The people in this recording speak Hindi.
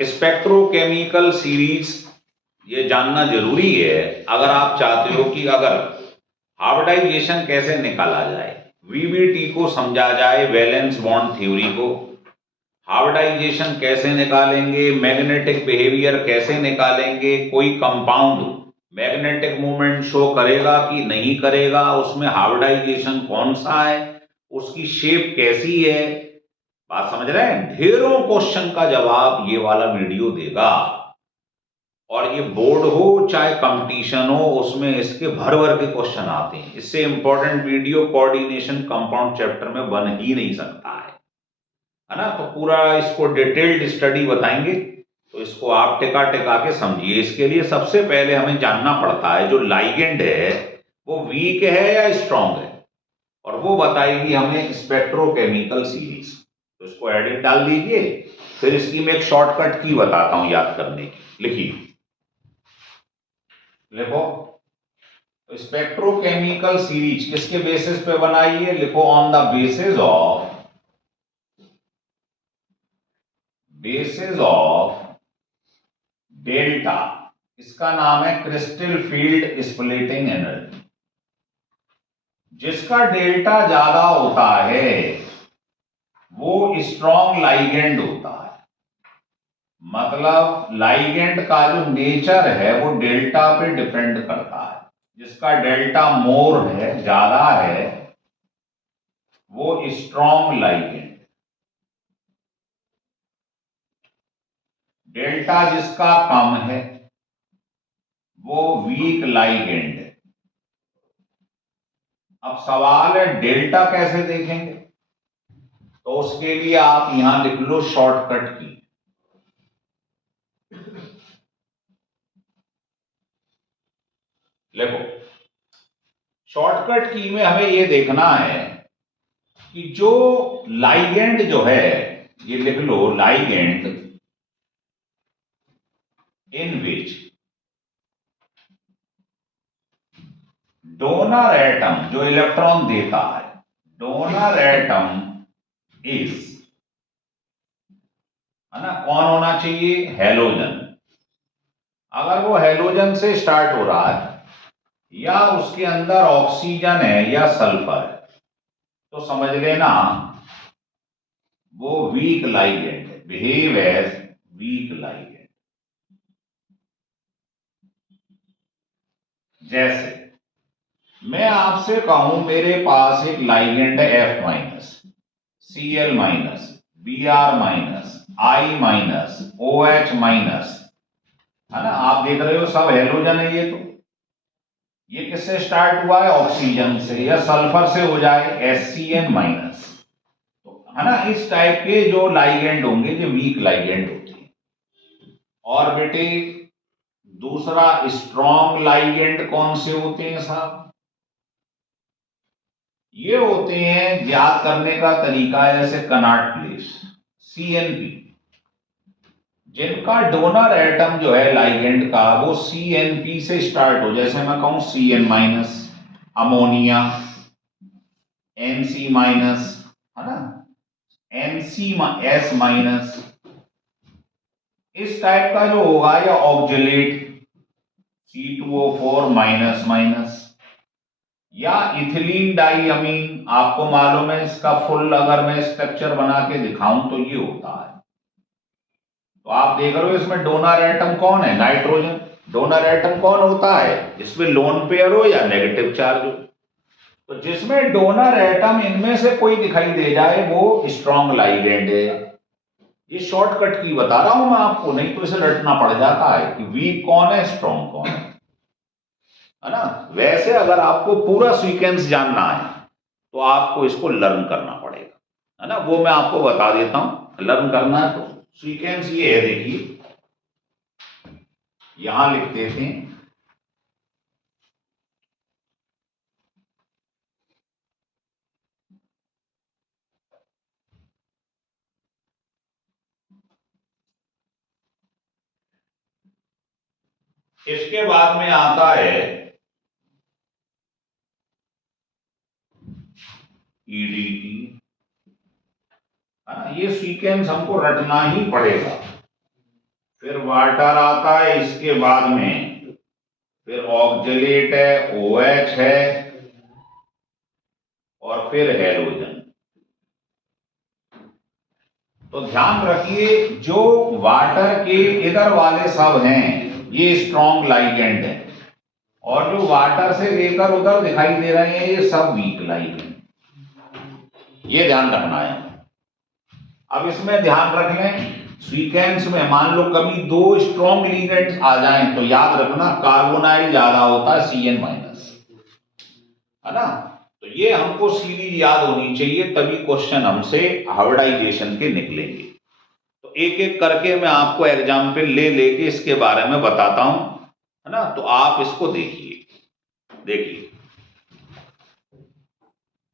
स्पेक्ट्रोकेमिकल सीरीज ये जानना जरूरी है अगर आप चाहते हो कि अगर हाइब्रिडाइजेशन कैसे निकाला जाए, वीबीटी को समझा जाए, वैलेंस बॉन्ड थ्योरी को, हाइब्रिडाइजेशन कैसे निकालेंगे, मैग्नेटिक बिहेवियर कैसे निकालेंगे, कोई कंपाउंड मैग्नेटिक मूवमेंट शो करेगा कि नहीं करेगा, उसमें हाइब्रिडाइजेशन कौन सा है, उसकी शेप कैसी है, बात समझ रहे हैं। ढेरों क्वेश्चन का जवाब ये वाला वीडियो देगा और ये बोर्ड हो चाहे कंपटीशन हो उसमें इसके भर भर के क्वेश्चन आते हैं। इससे important video coordination compound chapter में बन ही नहीं सकता है ना। तो पूरा इसको डिटेल्ड स्टडी बताएंगे, तो इसको आप टिका टिका के समझिए। इसके लिए सबसे पहले हमें जानना पड़ता है जो लाइगेंड है वो वीक है या स्ट्रांग है, और वो बताएगी हमें स्पेक्ट्रोकेमिकल सीरीज। तो इसको एडिट डाल दीजिए, फिर इसकी मैं एक शॉर्टकट की बताता हूं याद करने की। लिखिए, लिखो स्पेक्ट्रोकेमिकल सीरीज किसके बेसिस पे बनाई है, लिखो on the basis of delta. इसका नाम है क्रिस्टल फील्ड स्प्लिटिंग एनर्जी। जिसका डेल्टा ज्यादा होता है वो स्ट्रॉन्ग लाइगेंड होता है। मतलब लाइगेंड का जो नेचर है वो डेल्टा पे डिपेंड करता है। जिसका डेल्टा मोर है, ज्यादा है, वो स्ट्रॉन्ग लाइगेंड। डेल्टा जिसका कम है वो वीक लाइगेंड है। अब सवाल है डेल्टा कैसे देखेंगे, तो उसके लिए आप यहां लिख लो शॉर्टकट की। देखो शॉर्टकट की में हमें यह देखना है कि जो लाइगेंड जो है, ये लिख लो लाइगेंड इन विच डोनर एटम जो इलेक्ट्रॉन देता है, डोनर एटम इज, है ना, कौन होना चाहिए, हेलोजन। अगर वो हेलोजन से स्टार्ट हो रहा है या उसके अंदर ऑक्सीजन है या सल्फर है तो समझ लेना वो वीक लाइगेंड है, बिहेव एज वीक लाइगेंड। जैसे मैं आपसे कहूं मेरे पास एक लाइगेंड है F minus, Cl minus, Br minus, I minus, OH minus, है ना। आप देख रहे हो सब हेलोजन है। ये किससे स्टार्ट हुआ है, ऑक्सीजन से, या सल्फर से हो जाए HCN माइनस। तो है ना, इस टाइप के जो लाइगेंड होंगे जो वीक लाइगेंड होते हैं। और बेटे दूसरा स्ट्रॉन्ग लाइगेंड कौन से होते हैं साहब, ये होते हैं, याद करने का तरीका है जैसे कनाट प्लेस, CNP। जिनका डोनर एटम जो है लाइगेंड का वो CNP से स्टार्ट हो, जैसे मैं कहूं CN minus, ammonia, NC minus, है ना, NCS माइनस, इस टाइप का जो होगा, या ऑक्जेलेट C2O4 माइनस माइनस, या इथिलीन डाई अमीन। आपको मालूम है इसका फुल अगर मैं स्ट्रक्चर बना के दिखाऊं तो ये होता है। तो आप देख रहे हो इसमें डोनर एटम कौन है, नाइट्रोजन। डोनर एटम कौन होता है, जिसमें लोन पेयर हो या नेगेटिव चार्ज हो। तो जिसमें डोनर एटम इनमें से कोई दिखाई दे जाए वो स्ट्रॉन्ग लाइगेंड है। ये शॉर्टकट की बता रहा हूं मैं आपको, नहीं तो इसे रटना पड़ जाता है कि वीक कौन है, स्ट्रॉन्ग कौन है ना। वैसे अगर आपको पूरा सीक्वेंस जानना है तो आपको इसको लर्न करना पड़ेगा, है ना। वो मैं आपको बता देता हूं, लर्न करना है तो सीक्वेंस ये है, देखिए यहां लिख देते हैं। इसके बाद में आता है EDT, है ना। ये सीक्वेंस हमको रटना ही पड़ेगा। फिर वाटर आता है, इसके बाद में फिर ऑक्जेलेट है, OH है, और फिर हैलोजन। तो ध्यान रखिए, जो वाटर के इधर वाले सब हैं ये स्ट्रॉन्ग लाइगेंड है, और जो वाटर से लेकर उधर दिखाई दे रहे हैं ये सब वीक लाइगेंड। ये ध्यान रखना है। अब इसमें ध्यान रख लें, सीक्वेंस में मान लो कभी 2 स्ट्रॉन्ग लिगेंड्स आ जाएं तो याद रखना कार्बोनाइल ज्यादा होता है, CN-, है ना। तो ये हमको सीरीज याद होनी चाहिए, तभी क्वेश्चन हमसे हाइब्रिडाइजेशन के निकलेंगे। तो एक एक करके मैं आपको एग्जाम्पल ले लेके इसके बारे में बताता हूं, है ना। तो आप इसको देखिए।